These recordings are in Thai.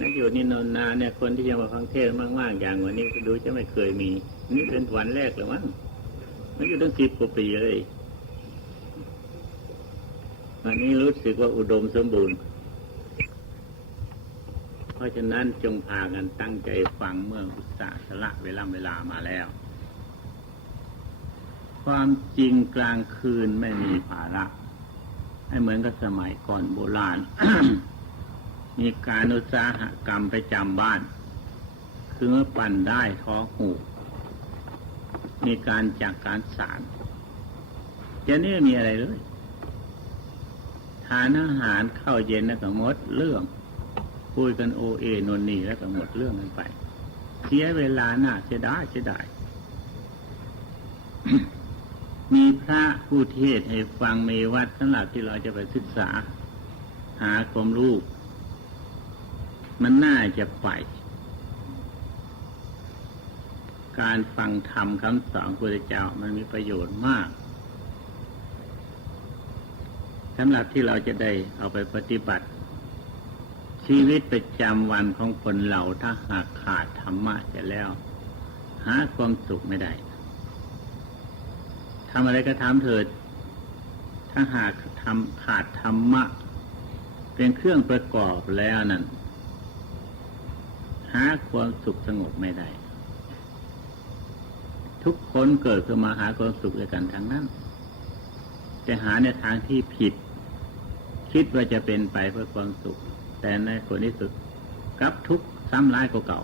นักอยู่นี่นานเนี่ยคนที่จะมาฟังเทศมากๆอย่างวันนี้ดูจะไม่เคยมี นี่เป็นวันแรกเลยมั้งนักอยู่ตั้งสิบกว่าปีเลยวันนี้รู้สึกว่าอุดมสมบูรณ์ เพราะฉะนั้นจงพากันตั้งใจฟังเมื่ออุตส่าห์สละเวลาเวลามาแล้ว ความจริงกลางคืนไม่มีภาระ ให้เหมือนกับสมัยก่อนโบราณ มีการอุตสาหกรรมประจำบ้าน คือเมื่อปั่นได้ท้อหูมีการจากการสารจะนี่ไม่มีอะไรเลยทานอาหารเข้าวเย็นแล้วก็หมดเรื่องคุยกันโอเอนนนีแล้วก็หมดเรื่องกันไปเสียเวลาหน้าเสียดายเสียดายมีพระผู้เทศให้ฟังมีวัดสำหรับที่เราจะไปศึกษา หาความรู้ มันน่าจะไป การฟังธรรมคำสอนพระพุทธเจ้ามันมีประโยชน์มากสำหรับที่เราจะได้เอาไปปฏิบัติ ชีวิตประจำวันของคนเราถ้าหากขาดธรรมะเสียแล้ว หาความสุขไม่ได้ทำอะไรก็ทำเถิด ถ้าหากทำขาดธรรมะ เป็นเครื่องประกอบแล้วนั่น หาความสุขสงบไม่ได้ ทุกคนเกิดขึ้นมาหาความสุขด้วยกันทั้งนั้นจะหาในทางที่ผิด คิดว่าจะเป็นไปเพื่อความสุข แต่ในผลที่สุดกับทุกซ้ำร้ายกว่าเก่า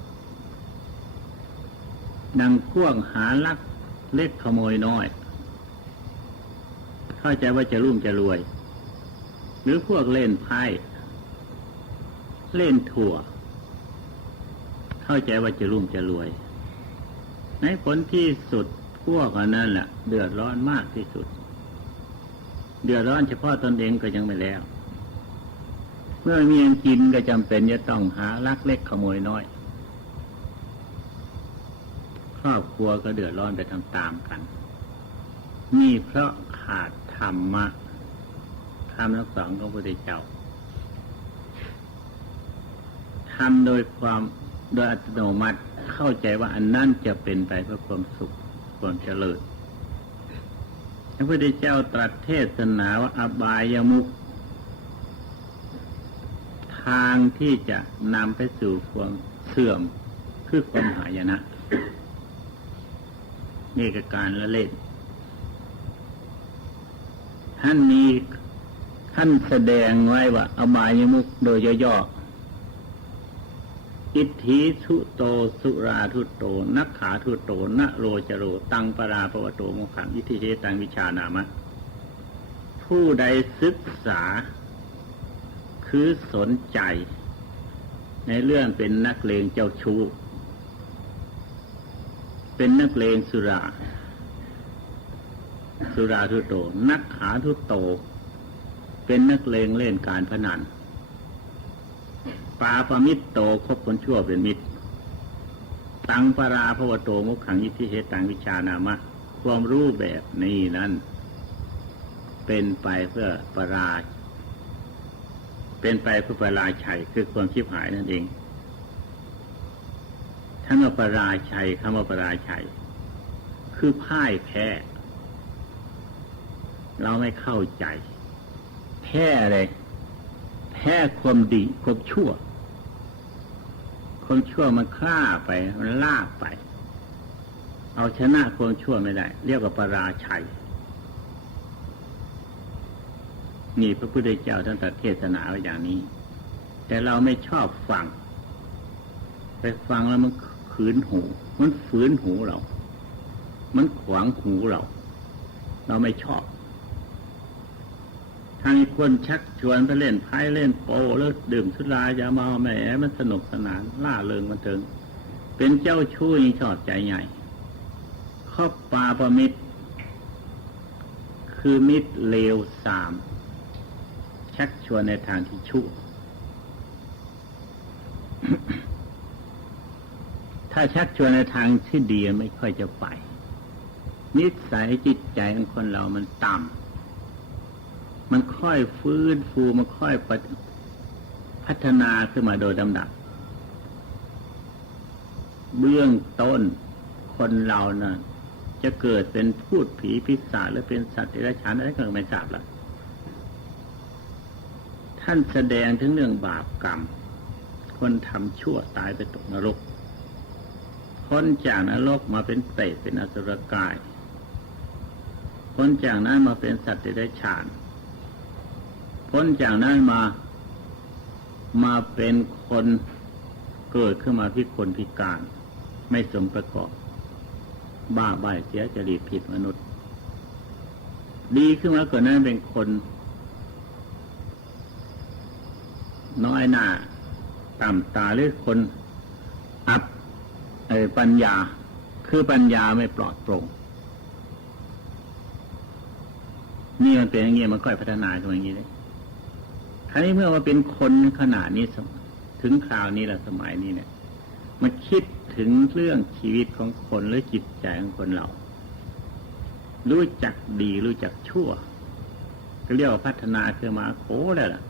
ดังพ่วงหาลักเล็กขโมยน้อย เข้าใจว่าจะรุ่งจะรวย หรือพวกเล่นไพ่เล่นถั่ว เข้าใจว่าจะรุ่งจะรวย ในผลที่สุดพวกนั้นแหละเดือดร้อนมากที่สุด เดือดร้อนเฉพาะตนเองก็ยังไม่แล้ว เมื่อมีเงินกินก็จำเป็นจะต้องหาลักเล็กขโมยน้อย ครอบครัวก็เดือดร้อนไปตามๆกันนี่เพราะขาดธรรมะคำทั้งสองของพระพุทธเจ้าทำโดยความ โดยอัตโนมัติเข้าใจว่าอันนั้นจะเป็นไปเพื่อความสุขความเจริญพระพุทธเจ้าตรัสเทศนาว่าอบายมุขทางที่จะนำไปสู่ความเสื่อมคือความหายนะ นี่คือการละเล่นท่านมีท่านแสดงไว้ว่าอบายมุขโดยย่อๆ อิทธิสุโตสุราทุโต นักขาทุโตนะโรจโร ตังปราปวโตโมขังอิทธิเชตังวิชานามะ ผู้ใดศึกษา คือสนใจ ในเรื่องเป็นนักเลงเจ้าชู้ เป็นนักเลงสุรา สุราทุโต นักขาทุโต เป็นนักเลงเล่นการพนัน ปาปมิตรโตคบคนชั่วเป็นมิตร ตังปราภวโตมุขังอิทธิเหตังวิชานามะ ความรู้แบบนี้นั้น เป็นไปเพื่อปราเป็นไปเพื่อปราชัยคือความชิบหายนั่นเองท่านว่าปราชัยคำว่าปราชัย คือพ่ายแพ้ เราไม่เข้าใจ แพ้อะไรแพ้ความดีความชั่ว ความชั่วมันฆ่าไป มันลากไป เอาชนะความชั่วไม่ได้ เรียกว่าปราชัย นี่พระพุทธเจ้าท่านตรัสเทศนาไว้อย่างนี้ แต่เราไม่ชอบฟัง ไปฟังแล้วมันขืนหู มันฝืนหูเรา มันขวางหูเรา เราไม่ชอบ ทางคนชักชวนไปเล่นไพ่เล่นโปแล้วดื่มสุรายาเมาแหมมันสนุกสนานล่าเริงมันเถิง เป็นเจ้าชู้ยังชอบใจใหญ่ครอบปาประมิตร คือมิตรเลวสาม ชักชวนในทางที่ชั่ว ถ้าชักชวนในทางที่ดีไม่ค่อยจะไป นิสัยจิตใจของคนเรามันต่ำ มันค่อยฟื้นฟูมันค่อยพัฒนาขึ้นมาโดยลำดับ เบื้องต้นคนเรานะ่ะจะเกิดเป็นพูดผีพิศาจหรือเป็นสัตว์เดรัจฉานอะไรก็ไม่ทราบละท่านแสดงถึงเรื่องบาปกรรม คนทำชั่วตายไปตกนรกพ้นจากนรกมาเป็นเปรตเป็นอสุรกายพ้นจากนั้นมาเป็นสัตว์เดรัจฉาน พ้นจากนั้นมา มาเป็นคนเกิดขึ้นมาพิกลพิการ ไม่สมประกอบ บ้าใบเสียจริตผิดมนุษย์ ดีขึ้นมาก่อนนั้นเป็นคน น้อยหน้าต่ำตาหรือคนอับไอปัญญา คือปัญญาไม่ปลอดโปร่งนี่มันเป็นอย่างนี้มันค่อยพัฒนาขึ้นมาอย่างนี้เลย คราวนี้เมื่อมาเป็นคนขนาดนี้สมถึงคราวนี้แหละสมัยนี้เนี่ยมาคิดถึงเรื่องชีวิตของคนหรือจิตใจของคนเรา รู้จักดีรู้จักชั่ว ก็เรียกว่าพัฒนาคือมาโคแล้วล่ะ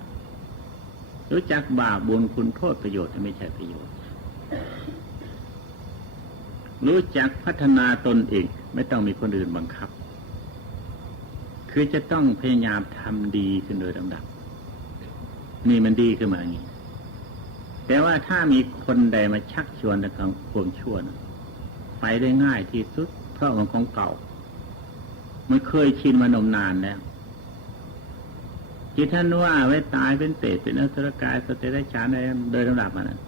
รู้จักบาปบุญคุณโทษประโยชน์ไม่ใช่ประโยชน์ รู้จักพัฒนาตนเองไม่ต้องมีคนอื่นบังคับ คือจะต้องพยายามทำดีขึ้นโดยลำดับ นี่มันดีขึ้นมาอย่างนี้ แต่ว่าถ้ามีคนใดมาชักชวนในทางความชั่วนะไปได้ง่ายที่สุด เพราะมันของเก่า มันเคยชินมานมนานแล้วที่ท่านว่าไว้ตายเป็นเปรตเป็นอสุรกายสเตรชานโดยลำดับมานั้น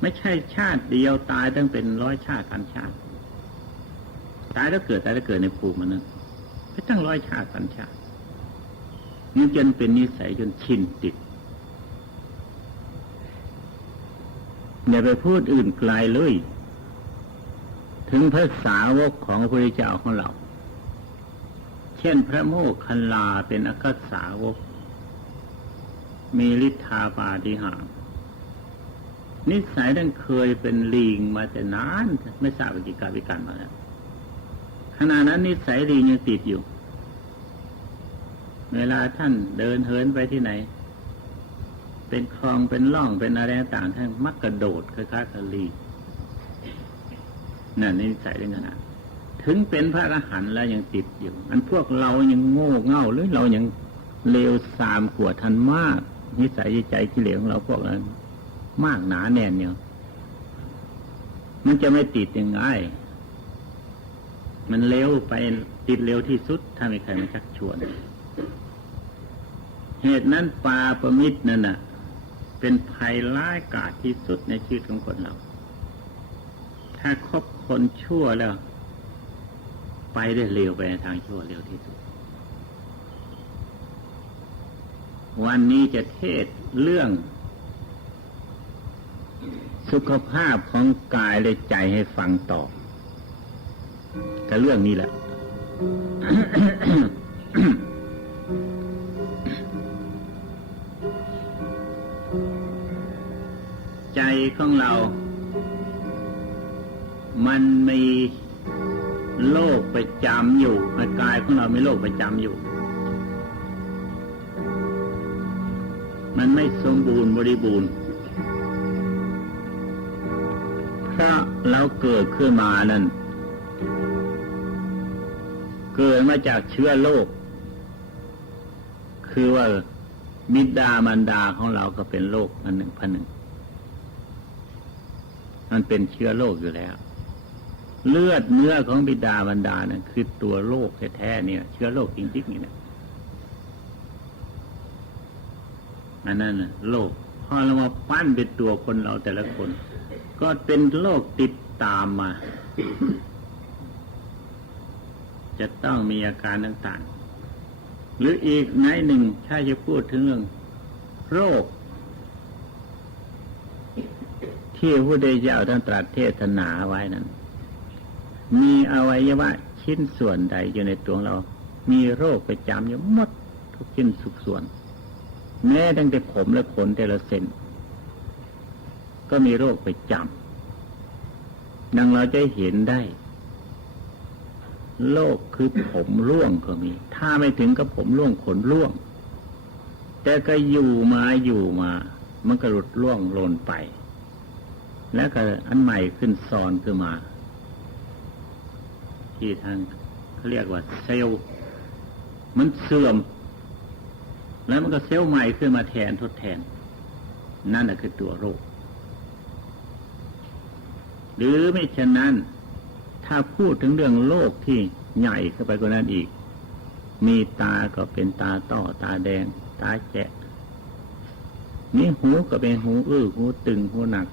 ไม่ใช่ชาติเดียวตายตั้งเป็นร้อยชาติพันชาติ ตายแล้วเกิดตายแล้วเกิดในภูมิมันนั้นไม่ตั้งร้อยชาติพันชาตินี่จนเป็นนิสัยจนชินติด อย่าไปพูดอื่นไกลเลย ถึงพระสาวกของพระพุทธเจ้าของเรา เช่นพระโมคคัลลาเป็นอกัสสาวก มีฤทธาปาฏิหารนิสัยดังเคยเป็นลิงมาแต่นานไม่ทราบวิจิการวิการมาแล้วขณะนั้นนิสัยลิงยังติดอยู่ เวลาท่านเดินเหินไปที่ไหน เป็นคลองเป็นล่องเป็นอะไรต่างท่านมักกระโดดคล้ายๆกับลีนั่นนิสัยเรื่องขนาดถึงเป็นพระอรหันต์แล้วยังติดอยู่ อันพวกเรายังโง่เง่าหรือเรายังเลวสามขวดทันมาก นิสัยใจกิเลสของเราพวกนั้น มากหนาแน่นเนี่ยมันจะไม่ติดยังไงมันเร็วไปติดเร็วที่สุด ถ้าไม่ใครมาชักชวน เหตุนั้นปาประมิตรนั่นน่ะ เป็นภัยร้ายกาจที่สุดในชีวิตของคนเรา ถ้าคบคนชั่วแล้ว ไปได้เร็วไปในทางชั่วเร็วที่สุด วันนี้จะเทศเรื่อง สุขภาพของกายและใจให้ฟังต่อก็เรื่องนี้แหละ ของเรา มันมีโรคประจำอยู่กายของเรามีโรคประจำอยู่ มันไม่สมบูรณ์บริบูรณ์เพราะเราเกิดขึ้นมานั้นเกิดมาจากเชื้อโรคคือว่าบิดามารดาของเราก็เป็นโรคอันหนึ่งพันหนึ่ง มันเป็นเชื้อโรคอยู่แล้ว เลือดเนื้อของบิดามารดาเนั่นคือตัวโรคแท้ๆเนี่ย เชื้อโรคจริงๆนี่นะอันนั้นน่ะโรคพอเรามาปั้นเป็นตัวคนเราแต่ละคน ก็เป็นโรคติดตามมา จะต้องมีอาการต่างๆ หรืออีกในหนึ่งถ้าจะพูดถึงเรื่อง โรค ที่พระพุทธเจ้าท่านตรัสเทศนาไว้นั้น มีอวัยวะชิ้นส่วนใดอยู่ในตัวเรา มีโรคประจำอยู่หมดทุกชิ้นสุกส่วน แม้ตั้งแต่ผมและขนแต่ละเส้นก็มีโรคประจำดังเราจะเห็นได้โรคคือผมร่วงก็มี ถ้าไม่ถึงกับผมร่วงขนร่วง แต่ก็อยู่มาอยู่มา มันก็หลุดร่วงโลนไป แล้วก็อันใหม่ขึ้นซ้อนขึ้นมา ที่ทางเขาเรียกว่าเซลล์มันเสื่อม แล้วมันก็เซลล์ใหม่ขึ้นมาแทนทดแทน นั่นแหะคือตัวโรค หรือไม่เช่นนั้น ถ้าพูดถึงเรื่องโลกที่ใหญ่เข้าไปกว่านั้นอีก มีตาก็เป็นตาต้อตาแดง ตาแจะมีหูก็เป็นหูอื้อหูตึงหูหนัก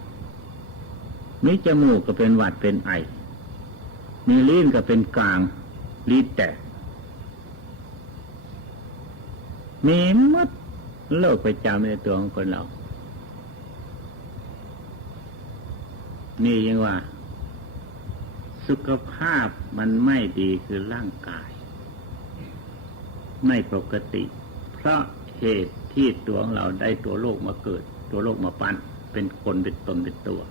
มีจมูกก็เป็นหวัดเป็นไอ มีลิ้นก็เป็นกลางลิ้นแตก มีมัดโลกประจำในตัวของคนเรา นี่ยังว่า สุขภาพมันไม่ดีคือร่างกาย ไม่ปกติ เพราะเหตุที่ตัวของเราได้ตัวโลกมาเกิด ตัวโลกมาปั้นเป็นคนเป็นตนเป็นตัว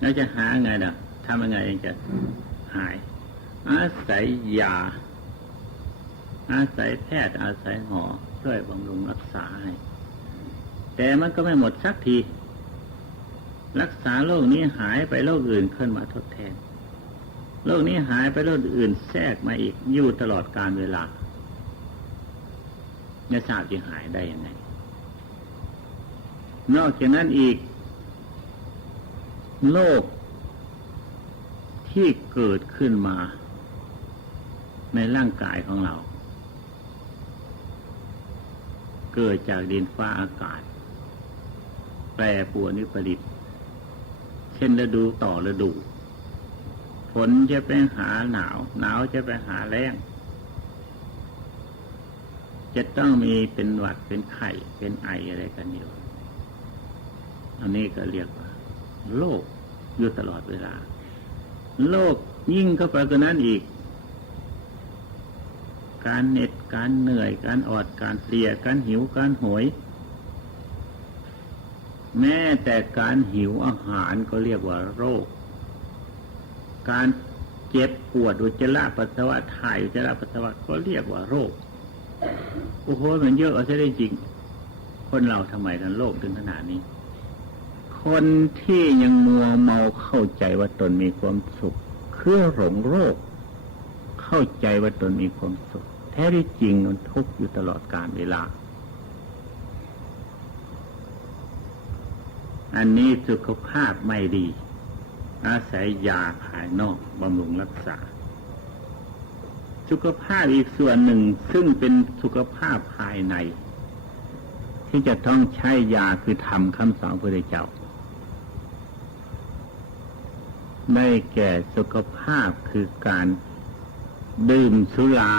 แล้วจะหาไงล่ะทำยังไงเองจะหาย อาศัยยา อาศัยแพทย์อาศัยหมอช่วยบำรุงรักษาให้ แต่มันก็ไม่หมดสักที รักษาโรคนี้หายไปโรคอื่นขึ้นมาทดแทนโรคนี้หายไปโรคอื่นแทรกมาอีกอยู่ตลอดการเวลาไม่ทราบจะหายได้ยังไง นอกจากนั้นอีก โรคที่เกิดขึ้นมาในร่างกายของเรา เกิดจากดินฟ้าอากาศ แปรปรวนวิปริตเช่นฤดูต่อฤดู ฝนจะไปหาหนาว หนาวจะไปหาแรงจะต้องมีเป็นหวัดเป็นไข้เป็นไออะไรกันอยู่ อันนี้ก็เรียกว่า โรคอยู่ตลอดเวลาโรคยิ่งเข้าไปกว่านั้นอีก การเหน็ดการเหนื่อยการอดการเพลียการหิวการโหย แม้แต่การหิวอาหารก็เรียกว่าโรค การเจ็บปวดอุจจาระปัสสาวะถ่ายอุจจาระปัสสาวะก็เรียกว่าโรคโอ้โหมันเยอะเอาซะได้จริง คนเราทำไมกันโรคถึงขนาดนี้ คนที่ยังมัวเมาเข้าใจว่าตนมีความสุขคือหลงโรค เข้าใจว่าตนมีความสุข แท้ที่จริงมันทุกข์อยู่ตลอดกาลเวลา อันนี้สุขภาพไม่ดี อาศัยยาภายนอกบำรุงรักษา สุขภาพอีกส่วนหนึ่งซึ่งเป็นสุขภาพภายใน ที่จะต้องใช้ยาคือทำคำสอนพระเจ้า ได้แก่สุขภาพคือการดื่มสุรา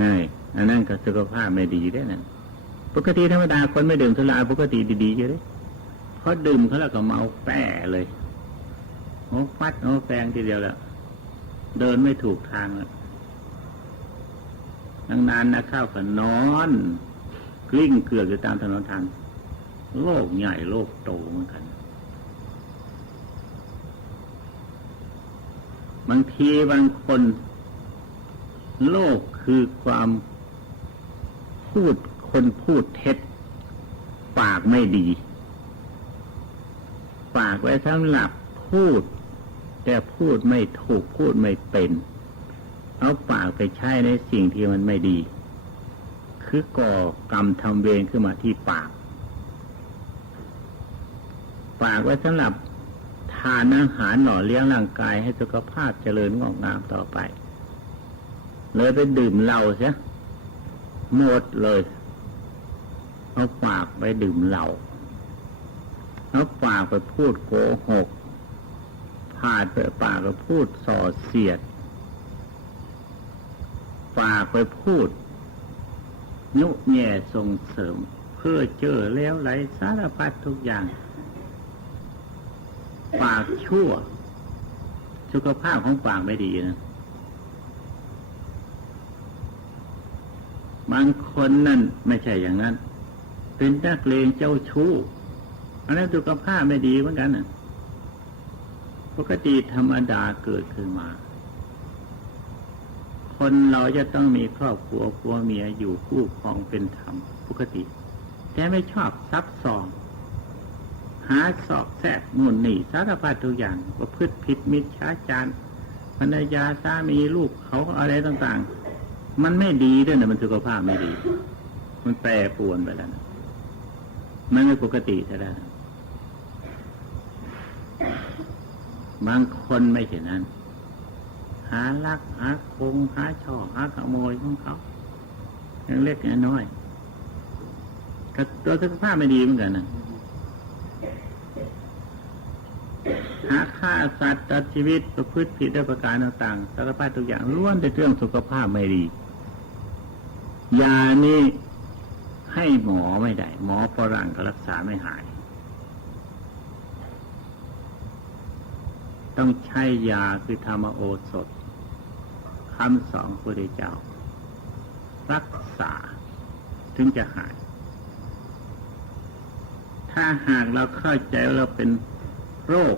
นี่อันนั้นก็สุขภาพไม่ดีได้นั่นปกติธรรมดาคนไม่ดื่มสุราปกติดีๆอยู่เลยเพราะดื่มเขาแล้วก็เมาแป้เลยโอ้ฟัดโอ้แฟงทีเดียวแล้ว เดินไม่ถูกทางแล้วนานๆนะข้าวก็นอน กลิ้งเกลือกอยู่ตามถนนทางโลกใหญ่โลกโตเหมือนกัน บางทีบางคน โลกคือความพูดคนพูดเท็จ ปากไม่ดี ปากไว้สำหรับพูด แต่พูดไม่ถูกพูดไม่เป็น เอาปากไปใช้ในสิ่งที่มันไม่ดี คือก่อกรรมทำเวรขึ้นมาที่ปาก ปากไว้สำหรับ ทานอาหารหล่อเลี้ยงร่างกายให้สุขภาพเจริญงอกงามต่อไป เลยไปดื่มเหล้าเสียหมดเลยเอาปากไปดื่มเหล้าเอาปากไปพูดโกหกพาดไปปากไปพูดส่อเสียด ปากไปพูด ยุแย่ส่งเสริม เพื่อเจอแล้วไหลสารพัดทุกอย่าง ปากชั่ว สุขภาพของปากไม่ดีนะบางคนนั่นไม่ใช่อย่างนั้น เป็นนักเลงเจ้าชู้อันนั้นสุขภาพไม่ดีเหมือนกันนะปกติธรรมดาเกิดขึ้นมา คนเราจะต้องมีครอบครัวผัวเมียอยู่คู่ครองเป็นธรรมปกติ แต่ไม่ชอบซับซ้อน หาสอบแทรกนู่นนี่สารพัดทุกอย่างประพฤติผิดมิจฉาจารภรรยาสามีลูกเขาอะไรต่าง ๆ มันไม่ดีด้วยนะมันสุขภาพไม่ดี มันแปรปวนไปแล้วนะมันไม่ปกติแล้วนะบางคนไม่เช่นนั้น หาลักหาโคงหาช่อหาขโมยของเขาอย่างเล็กอย่างน้อยก็ตัวสุขภาพไม่ดีเหมือนกันนะ หาฆ่าสัตว์ตัดชีวิตประพฤติผิดด้วยประการต่างๆสารพัดทุกอย่างล้วนแต่เรื่องสุขภาพไม่ดียานี่ให้หมอไม่ได้ หมอฝรั่งก็รักษาไม่หาย ต้องใช้ยาคือธรรมโอสถคำสองพระพุทธเจ้า รักษาถึงจะหาย ถ้าหากเราเข้าใจว่าเราเป็นโรค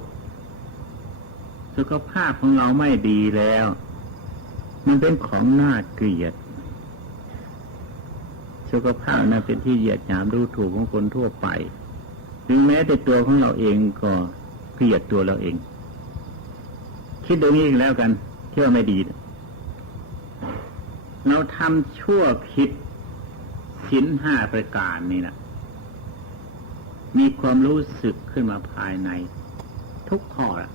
สุขภาพของเราไม่ดีแล้ว มันเป็นของน่าเกลียด สุขภาพนั้นเป็นที่เหยียดหยามดูถูกของคนทั่วไปถึงแม้แต่ตัวของเราเองก็เกลียดตัวเราเอง คิดดูนี้อีกแล้วกันที่ว่าไม่ดี เราทำชั่วผิดสินห้าประการนี่นะมีความรู้สึกขึ้นมาภายใน ทุกข้อละ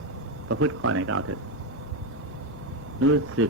ประพฤติข้อไหนก็เอาเถอะรู้สึก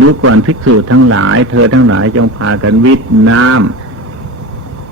ดูก่อนภิกษุทั้งหลาย เธอทั้งหลายจงพากันวิทย์น้